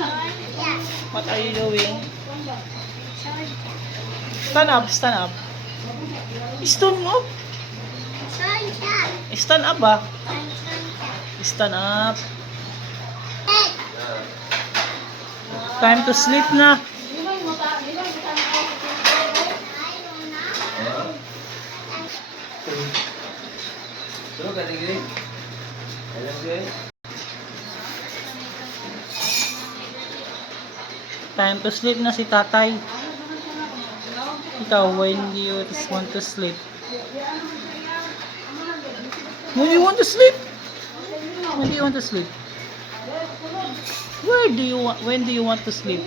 What are you doing? Stand up, stand up. Stand up? Stand up ba? Stand up. Time to sleep na. Tulog ka tigre. Alam ko eh. Time to sleep na si tatay. Ikaw, when do you want to sleep? When do you want to sleep? When do you want to sleep? When do you want to sleep?